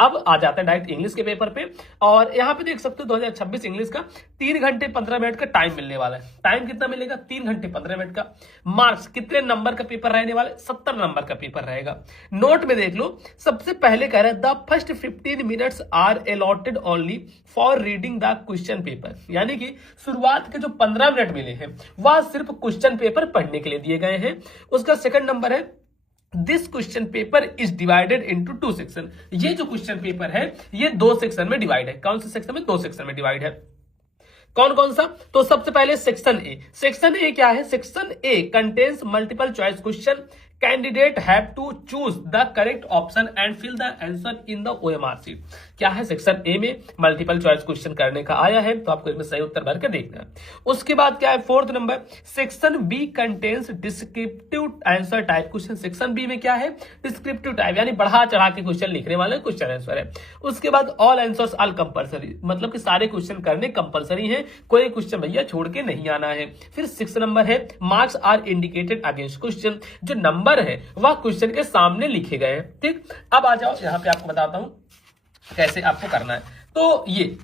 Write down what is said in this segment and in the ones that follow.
अब आ जाता है डायरेक्ट इंग्लिश के पेपर पे, और यहाँ पे देख सकते हो 2026 इंग्लिश का 3 घंटे 15 मिनट का टाइम मिलने वाला है। टाइम कितना मिलेगा? 3 घंटे 15 मिनट का। मार्क्स कितने नंबर का पेपर रहने वाले? 70 नंबर का पेपर रहेगा। नोट में देख लो, सबसे पहले कह रहा है the first 15 minutes are allotted only for reading the question paper, यानी कि शुरुआत के जो 15 मिनट मिले हैं वह सिर्फ क्वेश्चन पेपर पढ़ने के लिए दिए गए हैं। उसका सेकंड नंबर है this question paper is divided into 2 section. ये जो क्वेश्चन पेपर है ये 2 सेक्शन में डिवाइड है। कौन से सेक्शन में? 2 सेक्शन में डिवाइड है। कौन कौन सा? तो सबसे पहले सेक्शन ए। सेक्शन ए क्या है? Section A contains multiple choice question. Candidate have to choose the correct option and fill the answer in the OMR sheet. क्या है? सेक्शन ए में मल्टीपल चॉइस क्वेश्चन करने का आया है, तो आपको इसमें सही उत्तर भर के देखना है। उसके बाद क्या है? Fourth number, section B contains descriptive answer type question. Section B में क्या है? डिस्क्रिप्टिव टाइप, यानी बढ़ा चढ़ा के क्वेश्चन लिखने वाले क्वेश्चन आंसर है। उसके बाद ऑल आंसर्स आर कंपलसरी, मतलब कि सारे क्वेश्चन करने कंपलसरी है, कोई क्वेश्चन भैया छोड़ के नहीं आना है। फिर 6 नंबर है marks are indicated against question, जो नंबर है वह क्वेश्चन के सामने लिखे गए हैं। ठीक, अब आ जाओ यहां पे आपको बताता हूं कैसे आपको करना है। तो ये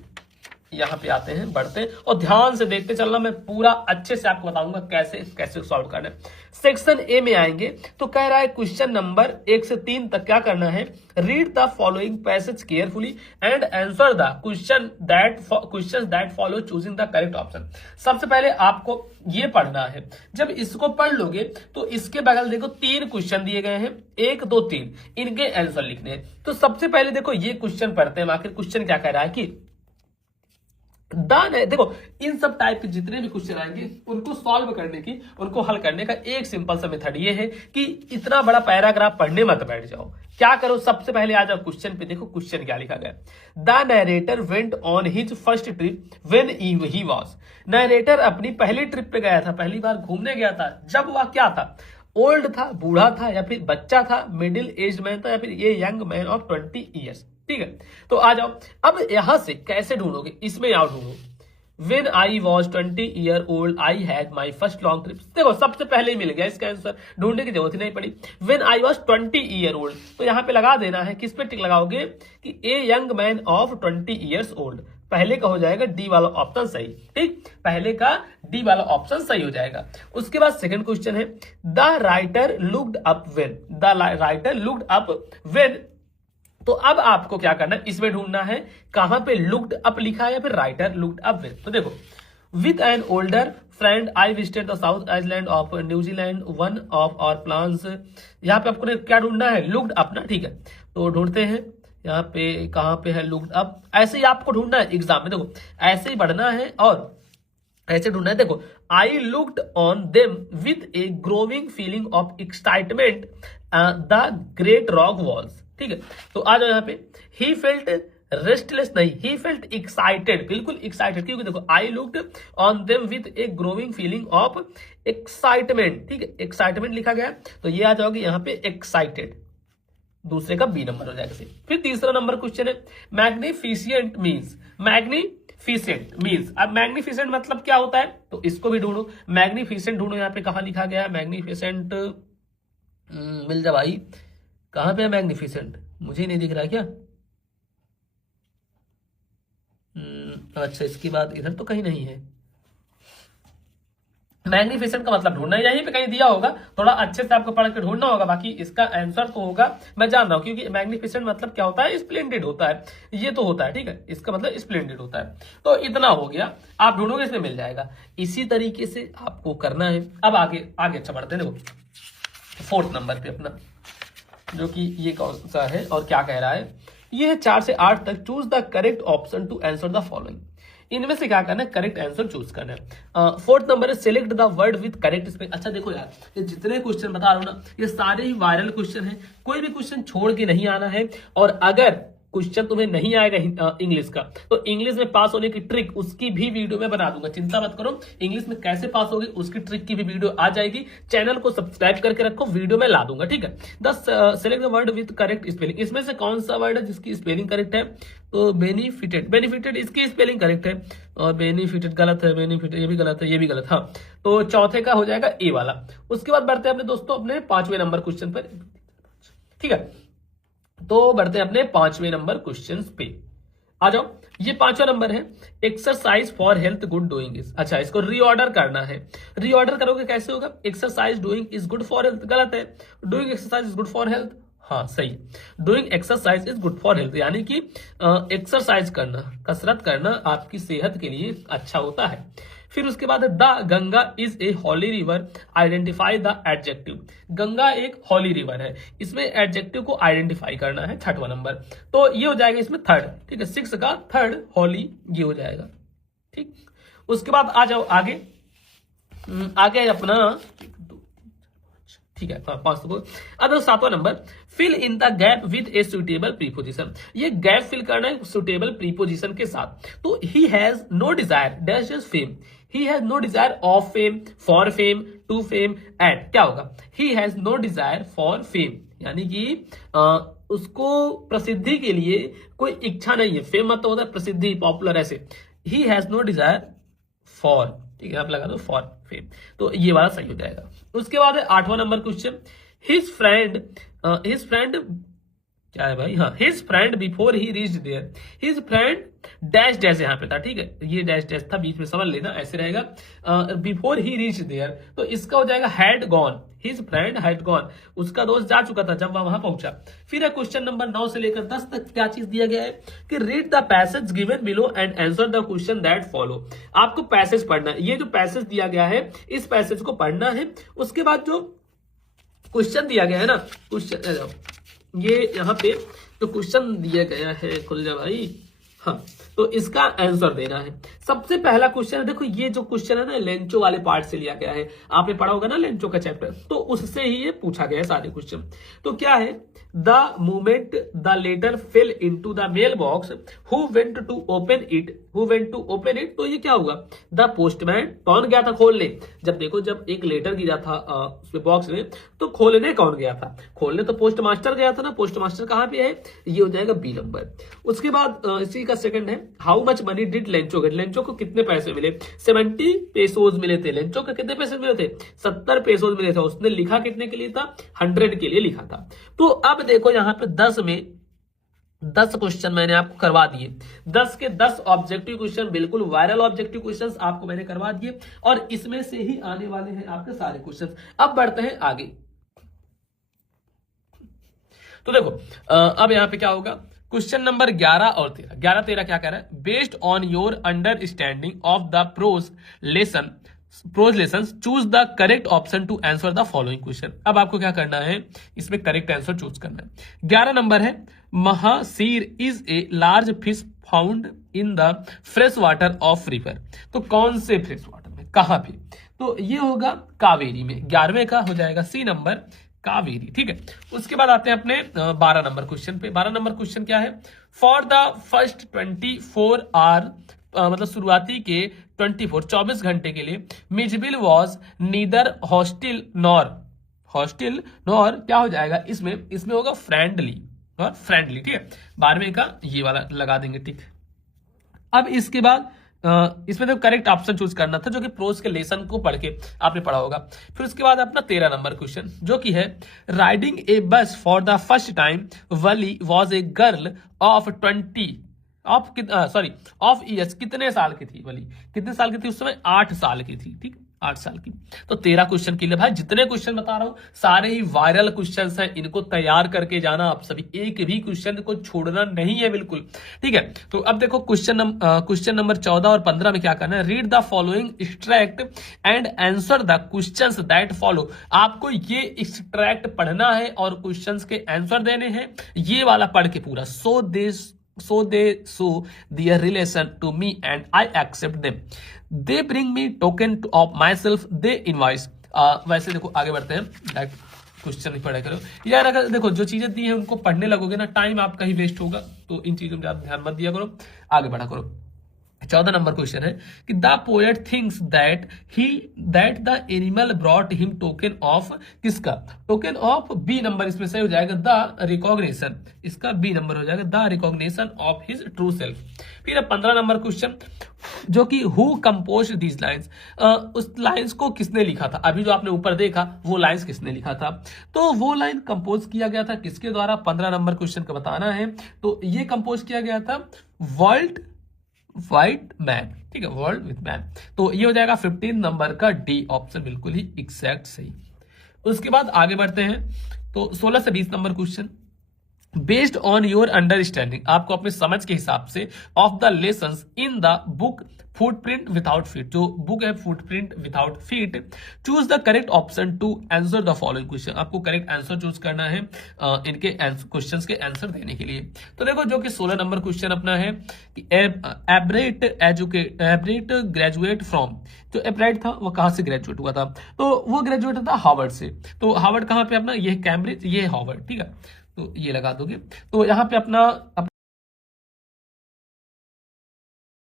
यहां पे आते हैं, बढ़ते हैं और ध्यान से देखते चलना, मैं पूरा अच्छे से आपको बताऊंगा कैसे कैसे सॉल्व करना है। सेक्शन ए में आएंगे तो कह रहा है क्वेश्चन नंबर 1 से 3 तक क्या करना है? Read the following passage carefully and answer the question that follow choosing the correct option. सबसे पहले आपको ये पढ़ना है। जब इसको पढ़ लोगे तो इसके बगल देखो 3 क्वेश्चन दिए गए हैं, 1 2 3, इनके आंसर लिखने हैं। तो सबसे पहले देखो ये क्वेश्चन पढ़ते हैं, आखिर क्वेश्चन क्या कह रहा है कि देखो इन सब टाइप के जितने भी क्वेश्चन आएंगे उनको सॉल्व करने की, उनको हल करने का एक सिंपल सा मेथड ये है कि इतना बड़ा पैराग्राफ पढ़ने मत बैठ जाओ। क्या करो? सबसे पहले आ जाओ क्वेश्चन पे, देखो क्वेश्चन क्या लिखा गया। The narrator went on his first trip when he was. Narrator अपनी पहली ट्रिप पे गया था, पहली बार घूमने गया था जब वह क्या था? ओल्ड था, बूढ़ा था, या फिर बच्चा था, मिडिल एज मैन था, या फिर ये यंग मैन ऑफ 20 ईयर्स। ठीक है, तो आ जाओ अब यहां से कैसे ढूंढोगे? इसमें आओ ढूंढो। When I was 20 year old, I had my first long trip। देखो सबसे पहले ही मिल गया इसका आंसर, ढूंढने की जरूरत ही नहीं पड़ी। When I was 20 year old, तो यहां पे लगा देना है, किस पे टिक लगाओगे कि a young man of 20 years old। पहले का हो जाएगा डी वाला ऑप्शन सही। ठीक, पहले का डी वाला ऑप्शन सही हो जाएगा। उसके बाद सेकंड क्वेश्चन है the writer looked up when. The writer looked up when, तो अब आपको क्या करना है? इसमें ढूंढना है कहां पे लुक्ड अप लिखा है या फिर राइटर लुक्ड अप विद। तो देखो with an older friend I visited the south island of New Zealand, one of our plans. यहां पे आपको क्या ढूंढना है? लुक्ड अप ना। ठीक है, तो ढूंढते हैं यहाँ पे कहां पे है लुक्ड अप। ऐसे ही आपको ढूंढना है एग्जाम में, देखो ऐसे ही बढ़ना है और ऐसे ढूंढना है। देखो I looked on them with A growing feeling of excitement the great rock walls. ठीक है, तो आ जाओ यहाँ पे ही फेल्ट रेस्टलेस, नहीं ही फेल्ट एक्साइटेड, बिल्कुल एक्साइटेड, क्योंकि देखो I looked on them with A growing feeling of excitement. ठीक है, एक्साइटमेंट लिखा गया, तो ये आ जाओगे यहाँ पे एक्साइटेड, दूसरे का बी नंबर हो जाएगा। फिर तीसरा नंबर क्वेश्चन है मैग्निफिसेंट मीन्स। मैग्निफिसेंट मीन्स, अब मैग्निफिसेंट मतलब क्या होता है? तो इसको भी ढूंढो, मैग्निफिसेंट ढूंढो। यहाँ पे कहा लिखा गया है मैग्निफिसेंट? मिल जा भाई, कहां पे है मैग्निफिसेंट? मुझे नहीं दिख रहा क्या? अच्छा, इसके बाद इधर तो कहीं नहीं है। मैग्निफिसेंट का मतलब ढूंढना, यहीं पे कहीं दिया होगा, थोड़ा अच्छे से आपको पढ़ के ढूंढना होगा। बाकी इसका आंसर तो होगा, मैं जान रहा हूं, क्योंकि मैग्निफिसेंट मतलब क्या होता है? स्प्लेंडेड होता है, ये तो होता है। ठीक है, इसका मतलब स्प्लेंडेड होता है। तो इतना हो गया, आप ढूंढोगे इसमें मिल जाएगा। इसी तरीके से आपको करना है। अब आगे आगे अच्छा बढ़ते हैं। देखो 4th नंबर पे अपना, जो कि ये कौन सा है और क्या कह रहा है? ये है 4 से 8 तक। Choose the correct option to answer the following. इनमें से क्या करना है? करेक्ट आंसर चूज करना है। 4th नंबर है select the word with correct spelling. अच्छा देखो यार, ये जितने क्वेश्चन बता रहा हूं ना, ये सारे ही वायरल क्वेश्चन है, कोई भी क्वेश्चन छोड़ के नहीं आना है। और अगर क्वेश्चन तुम्हें नहीं आएगा इंग्लिश का, तो इंग्लिश में पास होने की ट्रिक, उसकी भी वीडियो मैं बना दूंगा, चिंता मत करो। इंग्लिश में कैसे पास होगी उसकी ट्रिक की भी वीडियो आ जाएगी। चैनल को सब्सक्राइब करके रखो, वीडियो में ला दूंगा। ठीक है, select the word with correct spelling. इसमें से कौन सा वर्ड है जिसकी स्पेलिंग करेक्ट है? तो बेनिफिटेड, बेनिफिटेड इसकी स्पेलिंग करेक्ट है, और बेनिफिटेड गलत है, बेनिफिटेड ये भी गलत है, ये भी गलत। हाँ, तो चौथे का हो जाएगा ए वाला। उसके बाद बढ़ते हैं अपने दोस्तों अपने 5वें नंबर क्वेश्चन पर। ठीक है, तो बढ़ते हैं अपने 5वें नंबर क्वेश्चन पे। आ जाओ, ये 5वां नंबर है, exercise for health good doing is. अच्छा, इसको रीऑर्डर करना है। रीऑर्डर करोगे कैसे होगा? Exercise doing is good for health, गलत है। Doing exercise is good for health, हाँ सही। Doing exercise is good for health, यानी कि एक्सरसाइज करना, कसरत करना आपकी सेहत के लिए अच्छा होता है। फिर उसके बाद the Ganga is a holy river, identify the adjective. Ganga एक हॉली रिवर है, इसमें एडजेक्टिव को आइडेंटिफाई करना है, 6वां नंबर। तो ये हो जाएगा इसमें थर्ड, ठीक है, 6 का थर्ड हॉली ये हो जाएगा, ठीक। उसके बाद आ जाओ आगे, आगे अपना, ठीक है, 5 को। अब 7वां नंबर, fill in the gap with a suitable preposition. ये गैप फिल करना है सुटेबल प्रीपोजिशन के साथ। तो he has no desire dash is fame, he has no desire of fame, for fame, to fame, at, क्या होगा? He has no desire for fame, यानी कि उसको प्रसिद्धि के लिए कोई इच्छा नहीं है। फेम मतलब होता है प्रसिद्धि, पॉपुलर, ऐसे। He has no desire for, ठीक है, आप लगा दो फॉर फेम, तो ये वाला सही हो जाएगा। उसके बाद है 8वां नंबर क्वेश्चन, हिज फ्रेंड क्या है भाई? हाँ, his friend before he reached there, his friend dash dash यहाँ पे था, ठीक है, ये डैश डैश था, बीच में समझ लेना, ऐसे रहेगा। बिफोर ही रीच्ड देयर, तो इसका हो जाएगा had gone, his friend had gone, उसका दोस्त जा चुका था जब वह वहां पहुंचा। फिर है क्वेश्चन नंबर 9 से लेकर 10 तक क्या चीज दिया गया है कि read the passage given below and answer the question that follow. आपको पैसेज पढ़ना है, ये जो पैसेज दिया गया है इस पैसेज को पढ़ना है। उसके बाद जो क्वेश्चन दिया गया है ना, क्वेश्चन ये यहाँ पे जो क्वेश्चन दिया गया है, खुल जा भाई, हाँ, तो इसका आंसर देना है। सबसे पहला क्वेश्चन है, देखो ये जो क्वेश्चन है ना लेंचो वाले पार्ट से लिया गया है, आपने पढ़ा होगा ना लेंचो का चैप्टर, तो उससे ही ये पूछा गया है सारे क्वेश्चन। तो क्या है? The moment the letter fell into the mail box, who went to open it, who went to open it, तो ये क्या हुआ? द पोस्टमैन, कौन गया था खोलने? जब देखो जब एक लेटर गिरा था उसमें बॉक्स में, तो खोलने कौन गया था? खोलने तो पोस्ट मास्टर गया था ना, पोस्ट मास्टर कहां पे है? ये हो जाएगा बी नंबर। उसके बाद इसी का सेकंड है, how much money did Lencho get, Lencho को कितने पैसे मिले? 70 पेसोज मिले थे। लेंचो को कितने पैसे मिले थे? 70 पेसोज मिले थे। उसने लिखा कितने के लिए था? 100 के लिए लिखा था। तो अब देखो यहां पे 10 में 10 क्वेश्चन मैंने आपको करवा दिए, 10 के 10 ऑब्जेक्टिव क्वेश्चन, बिल्कुल वायरल ऑब्जेक्टिव क्वेश्चंस आपको मैंने करवा दिए, और इसमें से ही आने वाले हैं आपके सारे क्वेश्चंस। अब बढ़ते हैं आगे। तो देखो अब यहां पे क्या होगा, क्वेश्चन नंबर 11 और 13, 11 13 क्या कह रहा है? Based on your understanding of the prose lesson choose the correct option to answer the following question. अब आपको क्या करना है, इसमें करेक्ट आंसर चूज करना है। 11 नंबर है, mahseer is a large fish found in the fresh water of river. तो कौन से फ्रेश वाटर में, कहां पे? तो ये होगा कावेरी में। 11वें का हो जाएगा सी नंबर, कावेरी, ठीक है। उसके बाद आते हैं अपने 12 नंबर क्वेश्चन पे। 12 नंबर क्वेश्चन क्या है? फॉर द फर्स्ट 24 आवर, मतलब शुरुआती के 24 घंटे के लिए, Mijbil was neither hostile nor क्या हो जाएगा इसमें होगा फ्रेंडली, और फ्रेंडली, ठीक है। 12वें का ये वाला लगा देंगे, ठीक। अब इसके बाद इसमें तो करेक्ट ऑप्शन चूज करना था, जो कि प्रोज के लेसन को पढ़ के आपने पढ़ा होगा। फिर उसके बाद अपना 13 नंबर क्वेश्चन, जो कि है राइडिंग ए बस for the first time Wali was a girl of 20 of years, कितने साल की थी वली? कितने साल की थी उस समय? 8 साल की थी, ठीक, 8 साल की। तो 13 क्वेश्चन के लिए भाई जितने क्वेश्चन बता रहा हूं सारे ही वायरल क्वेश्चन हैं, इनको तैयार करके जाना आप सभी, एक भी क्वेश्चन को छोड़ना नहीं है बिल्कुल, ठीक है। तो अब देखो क्वेश्चन नंबर 14 और 15 में क्या करना है? Read the following extract and answer the questions that follow. आपको ये एक्सट्रैक्ट पढ़ना है और क्वेश्चंस के आंसर देने हैं, ये वाला पढ़ के पूरा। So they show their relation to me and I accept them. They bring me token of myself. They invite. वैसे देखो आगे बढ़ते हैं, क्वेश्चन नहीं पढ़ा करो यार। अगर देखो जो चीजें दी हैं उनको पढ़ने लगोगे ना, टाइम आपका ही वेस्ट होगा, तो इन चीजों में ज्यादा ध्यान मत दिया करो, आगे बढ़ा करो। 14 नंबर क्वेश्चन है कि the poet thinks that the animal brought him token of, किसका? टोकन ऑफ बी नंबर, इसमें सही हो जाएगा द रिकॉग्निशन, इसका बी नंबर हो जाएगा the recognition of his true self. फिर 15 नंबर क्वेश्चन, जो कि हु कंपोज दीज लाइन्स, उस लाइन्स को किसने लिखा था। अभी जो आपने ऊपर देखा वो लाइन्स किसने लिखा था, तो वो लाइन कंपोज किया गया था किसके द्वारा, 15 नंबर क्वेश्चन का बताना है। तो ये कंपोज किया गया था वर्ल्ड वाइड मैन, ठीक है, वर्ल्ड विद मैन। तो ये हो जाएगा 15 नंबर का डी ऑप्शन, बिल्कुल ही एग्जैक्ट सही। उसके बाद आगे बढ़ते हैं, तो 16 से 20 number question, based on your understanding, आपको अपने समझ के हिसाब से, of the lessons in the book footprint without feet, जो बुक है footprint without feet, choose the correct option to answer the following question. आपको करेक्ट आंसर चूज करना है इनके क्वेश्चंस के आंसर देने के लिए। तो देखो जो कि 16 नंबर क्वेश्चन अपना है कि एब्रेट ग्रेजुएट फ्रॉम, जो एब्राइट था वो कहां से ग्रेजुएट हुआ था, तो वो ग्रेजुएट था हार्वर्ड से। तो हार्वर्ड कहां पे अपना, ये कैम्ब्रिज, ये हार्वर्ड, ठीक है, तो ये लगा दोगे। तो यहाँ पे अपना